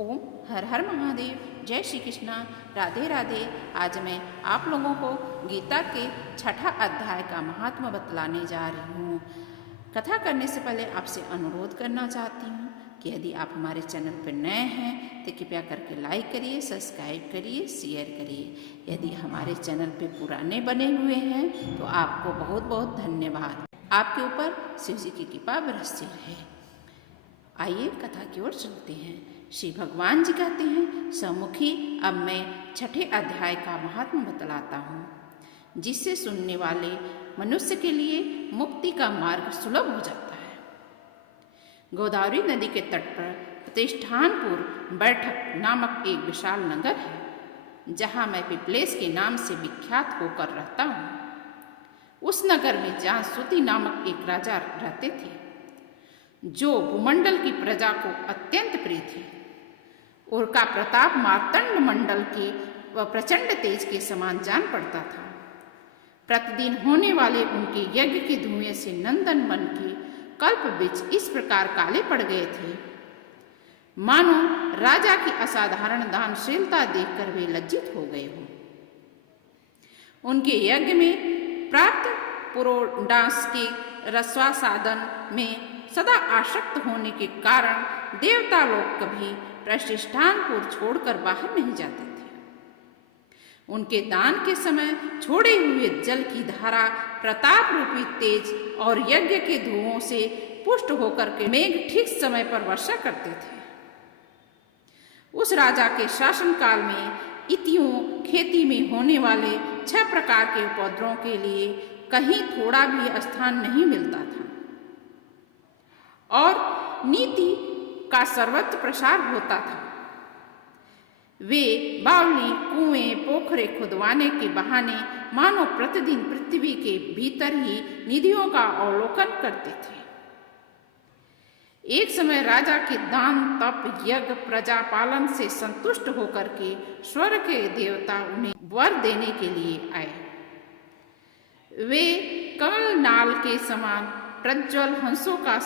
ओम हर हर महादेव। जय श्री कृष्णा। राधे राधे। आज मैं आप लोगों को गीता के छठा अध्याय का महात्मा बतलाने जा रही हूँ। कथा करने से पहले आपसे अनुरोध करना चाहती हूँ कि यदि आप हमारे चैनल पर नए हैं तो कृपया करके लाइक करिए, सब्सक्राइब करिए, शेयर करिए। यदि हमारे चैनल पे पुराने बने हुए हैं तो आपको बहुत बहुत धन्यवाद। आपके ऊपर शिव जी की कृपा बरसती रहे। आइए कथा की ओर चलते हैं। श्री भगवान जी कहते हैं, सम्मुखी अब मैं छठे अध्याय का महात्मा बतलाता हूँ, जिससे सुनने वाले मनुष्य के लिए मुक्ति का मार्ग सुलभ हो जाता है। गोदावरी नदी के तट पर प्रतिष्ठानपुर बैठक नामक एक विशाल नगर है, जहाँ मैं पिपलेश के नाम से विख्यात होकर रहता हूँ। उस नगर में जांसूती नामक एक राजा रहते थे, जो भूमंडल की प्रजा को अत्यंत प्रिय थे। उनका प्रताप मार्तंड मंडल के व प्रचंड तेज के समान जान पड़ता था। प्रतिदिन होने वाले उनके यज्ञ के धुएं से नंदन वन के कल्प वृक्ष इस प्रकार काले पड़ गए थे, मानो राजा की असाधारण दानशीलता देखकर वे लज्जित हो गए हों। उनके यज्ञ में प्राप्त पुरोडांस के रस्वासादन में सदा आसक्त होने के कारण देवता लोग कभी प्रतिष्ठानपुर छोड़कर बाहर नहीं जाते थे। उनके दान के समय छोड़े हुए जल की धारा प्रताप रूपी तेज और यज्ञ के धुओं से पुष्ट होकर के मेघ ठीक समय पर वर्षा करते थे। उस राजा के शासनकाल में इतियों खेती में होने वाले 6 प्रकार के उपद्रवों के लिए कहीं थोड़ा भी स्थान नहीं मिलता था और नीति का सर्वत्र प्रसार होता था। वे बावली, कुएं, पोखरे खुदवाने के बहाने मानो प्रतिदिन पृथ्वी के भीतर ही निधियों का अवलोकन करते थे। एक समय राजा के दान, तप, यज्ञ, प्रजा पालन से संतुष्ट होकर के स्वर्ग के देवता उन्हें वर देने के लिए आए। वे कमल नाल के समान प्रज्वल हंसों का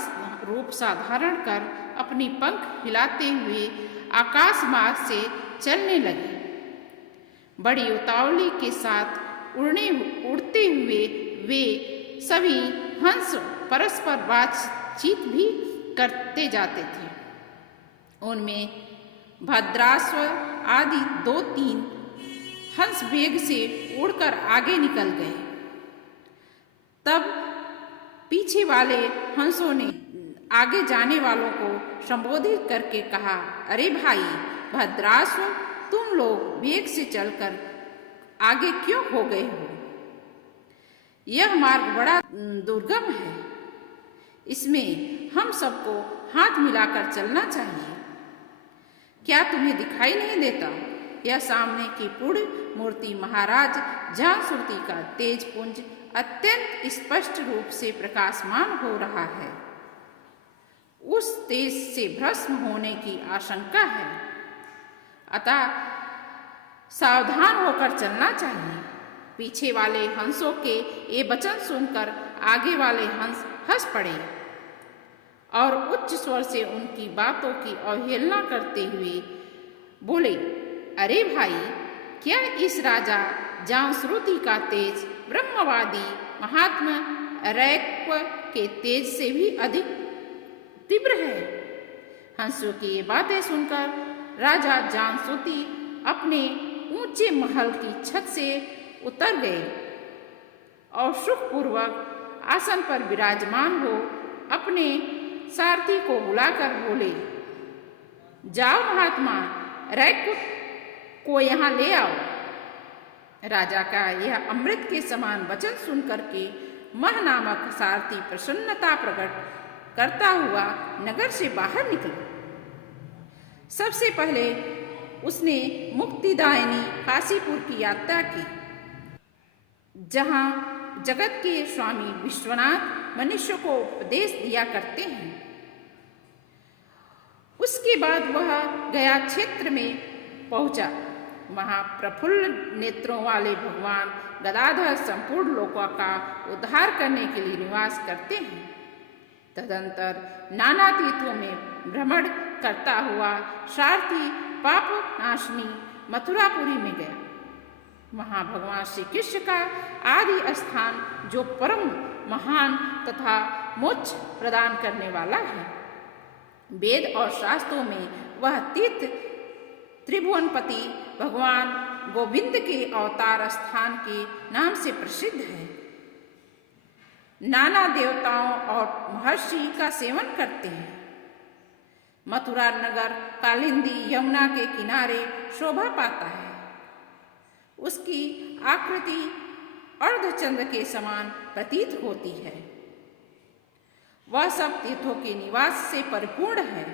रूप धारण कर अपनी पंख हिलाते हुए आकाश मार्ग से चलने लगे। बड़ी उतावली के साथ उड़ते हुए वे सभी हंस परस्पर बातचीत भी करते जाते थे। उनमें भद्राश्व आदि 2-3 हंस वेग से उड़कर आगे निकल गए। तब पीछे वाले हंसों ने आगे जाने वालों को संबोधित करके कहा, अरे भाई भद्राश्व, तुम लोग वेग से चलकर आगे क्यों हो गए हो? यह मार्ग बड़ा दुर्गम है, इसमें हम सबको हाथ मिलाकर चलना चाहिए। क्या तुम्हें दिखाई नहीं देता? यह सामने की पूर्ण मूर्ति महाराज जांसूती का तेज पुंज अत्यंत स्पष्ट रूप से प्रकाशमान हो रहा है। उस तेज से भस्म होने की आशंका है, अतः सावधान होकर चलना चाहिए। पीछे वाले हंसों के ये वचन सुनकर आगे वाले हंस हंस पड़े और उच्च स्वर से उनकी बातों की अवहेलना करते हुए बोले, अरे भाई, क्या इस राजा जांसूती का तेज ब्रह्मवादी महात्मा रैक्व के तेज से भी अधिक तीव्र है? हंसों की ये बातें सुनकर राजा जांसूती अपने ऊंचे महल की छत से उतर गए और सुखपूर्वक आसन पर विराजमान हो अपने सारथी को बुलाकर बोले, जाओ महात्मा रैक्व को यहाँ ले आओ। राजा का यह अमृत के समान वचन सुनकर के मह नामक सारथी प्रसन्नता प्रकट करता हुआ नगर से बाहर निकला। सबसे पहले उसने मुक्तिदायिनी काशीपुर की यात्रा की, जहाँ जगत के स्वामी विश्वनाथ मनुष्य को उपदेश दिया करते हैं। उसके बाद वह गया क्षेत्र में पहुंचा। वहाँ प्रफुल्ल नेत्रों वाले भगवान गदाधर संपूर्ण लोकों का उद्धार करने के लिए निवास करते हैं। तदंतर नाना तीर्थों में भ्रमण करता हुआ सारथी पाप नाशनी मथुरापुरी में गया। वहाँ भगवान श्री कृष्ण का आदि स्थान जो परम महान तथा मोक्ष प्रदान करने वाला है। वेद और शास्त्रों में वह तीर्थ त्रिभुवनपति भगवान गोविंद के अवतार स्थान के नाम से प्रसिद्ध है। नाना देवताओं और महर्षि का सेवन करते हैं। मथुरा नगर कालिंदी यमुना के किनारे शोभा पाता है। उसकी आकृति अर्धचंद्र के समान प्रतीत होती है। वह सब तीर्थों के निवास से परिपूर्ण है।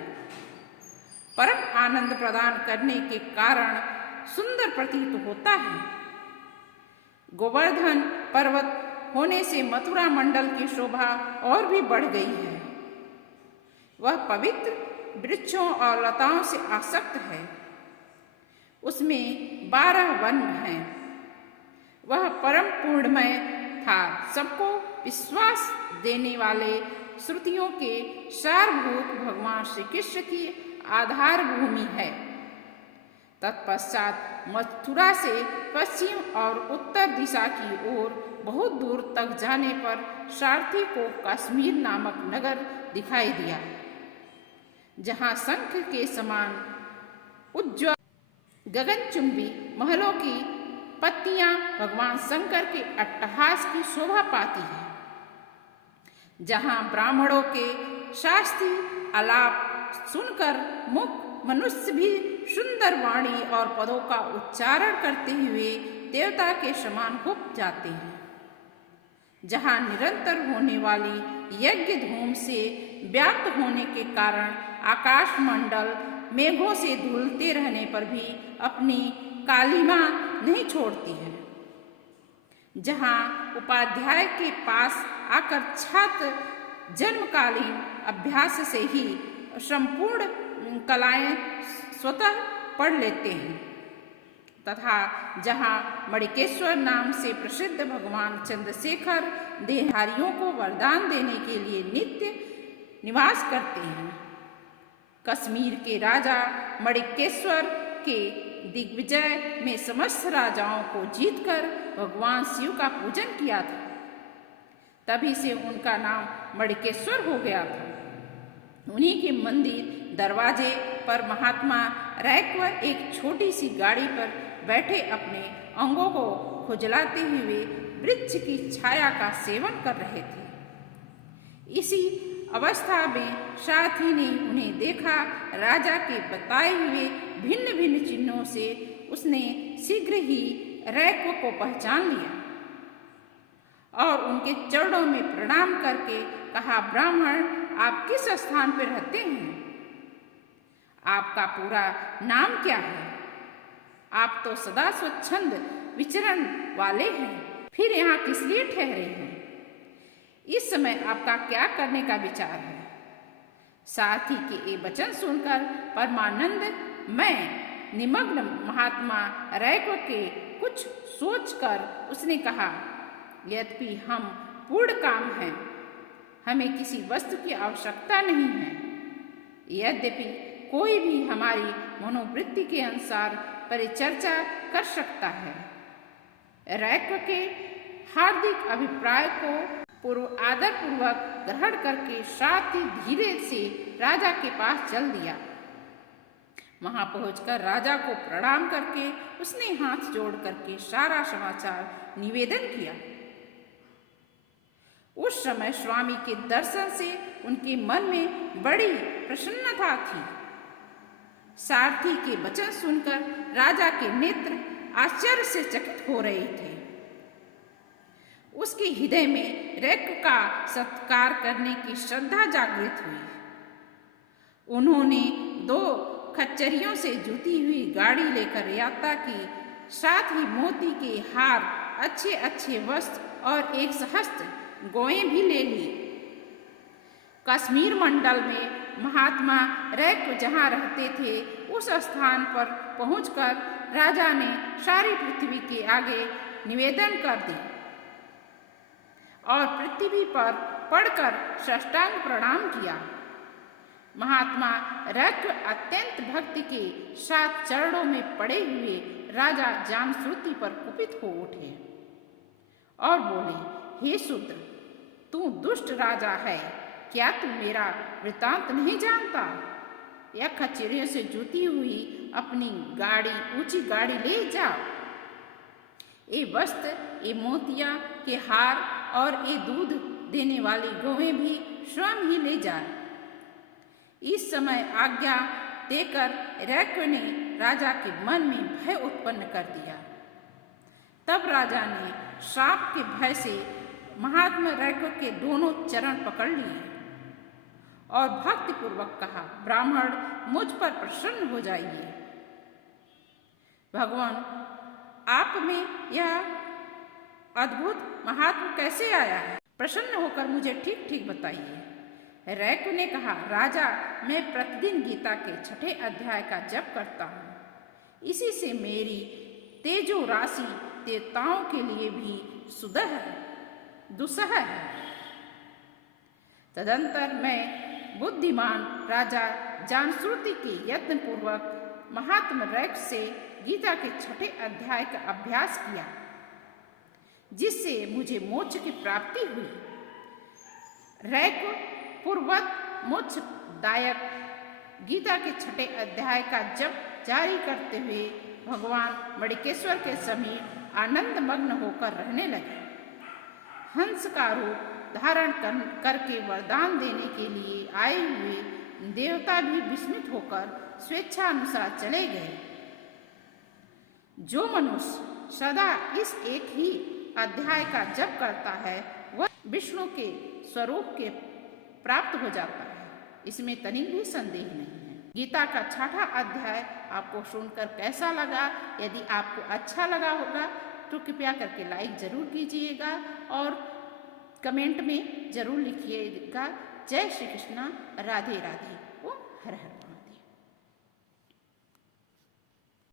परम आनंद प्रदान करने के कारण सुंदर प्रतीत होता है। गोवर्धन पर्वत होने से मथुरा मंडल की शोभा और भी बढ़ गई है। वह पवित्र वृक्षों और लताओं से आसक्त है। उसमें 12 वन हैं। वह परम पूर्णमय था। सबको विश्वास देने वाले श्रुतियों के सारभूत भगवान श्री कृष्ण की आधार भूमि है। तत्पश्चात मथुरा से पश्चिम और उत्तर दिशा की ओर बहुत दूर तक जाने पर सारथी को कश्मीर नामक नगर दिखाई दिया, जहाँ शंख के समान उज्ज्वल गगनचुंबी महलों की पत्तियां भगवान शंकर के अट्टहास की शोभा पाती है। जहाँ ब्राह्मणों के शास्त्रीय आलाप सुनकर मुख मनुष्य भी सुंदर वाणी और पदों का उच्चारण करते हुए देवता के समान हो जाते हैं। जहाँ निरंतर होने वाली यज्ञ धूम से व्याप्त होने के कारण आकाश मंडल मेघों से धुलते रहने पर भी अपनी कालिमा नहीं छोड़ती है। जहाँ उपाध्याय के पास आकर छात्र जन्मकालीन अभ्यास से ही संपूर्ण कलाएं स्वतः पढ़ लेते हैं, तथा जहाँ मणिकेश्वर नाम से प्रसिद्ध भगवान चंद्रशेखर देहधारियों को वरदान देने के लिए नित्य निवास करते हैं। कश्मीर के राजा मणिकेश्वर के दिग्विजय में समस्त राजाओं को जीतकर भगवान शिव का पूजन किया था। तभी से उनका नाम मणिकेश्वर हो गया था। उन्हीं के मंदिर दरवाजे पर महात्मा रैक्वर एक छोटी सी गाड़ी पर बैठे अपने अंगों को खुजलाते हुए वृक्ष की छाया का सेवन कर रहे थे। इसी अवस्था में सारथी ने उन्हें देखा। राजा के बताए हुए भिन्न भिन्न चिन्हों से उसने शीघ्र ही रैक्व को पहचान लिया और उनके चरणों में प्रणाम करके कहा, ब्राह्मण, आप किस स्थान पर रहते हैं? आपका पूरा नाम क्या है? आप तो सदा स्वच्छंद विचरण वाले हैं, फिर यहाँ किस लिए ठहरे हैं? इस समय आपका क्या करने का विचार है? सारथी के ये वचन सुनकर परमानंद में निमग्न महात्मा रैक्व के कुछ सोचकर उसने कहा, यद्यपि हम पूर्ण काम हैं, हमें किसी वस्तु की आवश्यकता नहीं है। यद्यपि कोई भी हमारी मनोवृत्ति के अनुसार परिचर्चा कर सकता है। रैक्व के हार्दिक अभिप्राय को आदर पूर्वक ग्रहण करके सारथी धीरे से राजा के पास चल दिया। वहां पहुंचकर राजा को प्रणाम करके उसने हाथ जोड़ करके सारा समाचार निवेदन किया। उस समय स्वामी के दर्शन से उनके मन में बड़ी प्रसन्नता थी। सारथी के वचन सुनकर राजा के नेत्र आश्चर्य से चकित हो रहे थे। उसके हृदय में रैक्व का सत्कार करने की श्रद्धा जागृत हुई। उन्होंने 2 खच्चरियों से जुती हुई गाड़ी लेकर यात्रा की, साथ ही मोती के हार, अच्छे अच्छे वस्त्र और एक सहस्त्र गौएं भी ले ली। कश्मीर मंडल में महात्मा रैक्व जहाँ रहते थे, उस स्थान पर पहुंचकर राजा ने सारी पृथ्वी के आगे निवेदन कर दी और पृथ्वी पर पड़कर साष्टांग प्रणाम किया। महात्मा रैक्व अत्यंत भक्ति के साथ चरणों में पड़े हुए राजा जामश्रुति पर कुपित हो उठे और बोले, हे शूद्र, तू दुष्ट राजा है, क्या तू मेरा वृतांत नहीं जानता? यह खच्चरों से जुती हुई अपनी गाड़ी, ऊंची गाड़ी ले जा। ये वस्त्र, ये मोतिया के हार और ये दूध देने वाली गौएं भी स्वयं ही ले जा। इस समय आज्ञा देकर रैक्व ने राजा के मन में भय उत्पन्न कर दिया। तब राजा ने श्राप के भय से महात्मा रैक्व के दोनों चरण पकड़ लिए और भक्तिपूर्वक कहा, ब्राह्मण, मुझ पर प्रसन्न हो जाइए। भगवान, आप में यह अद्भुत महात्मा कैसे आया है? प्रसन्न होकर मुझे ठीक ठीक बताइए। रैक्व ने कहा, राजा, मैं प्रतिदिन गीता के 6ठे अध्याय का जप करता हूँ। इसी से मेरी तेजो राशि देवताओं के लिए भी दुस्सह है। तदंतर मैं बुद्धिमान राजा जामश्रुति के यत्न पूर्वक महात्मा रैक्व से गीता के 6ठे अध्याय का अभ्यास किया, जिससे मुझे मोक्ष की प्राप्ति हुई। रैक्व पूर्ववत मोक्षदायक गीता के 6ठे अध्याय का जप जारी करते हुए भगवान मणिकेश्वर के समीप आनंद मग्न होकर रहने लगे। हंस का रूप धारण करके वरदान देने के लिए आए हुए देवता भी विस्मित होकर स्वेच्छानुसार चले गए। जो मनुष्य सदा इस एक ही अध्याय का जप करता है, वह विष्णु के स्वरूप के प्राप्त हो जाता है। इसमें तनिक भी संदेह नहीं है। गीता का 6ठा अध्याय आपको सुनकर कैसा लगा? यदि आपको अच्छा लगा होगा तो कृपया करके लाइक जरूर कीजिएगा और कमेंट में जरूर लिखिएगा। जय श्री कृष्णा, राधे राधे, ओम हर हर।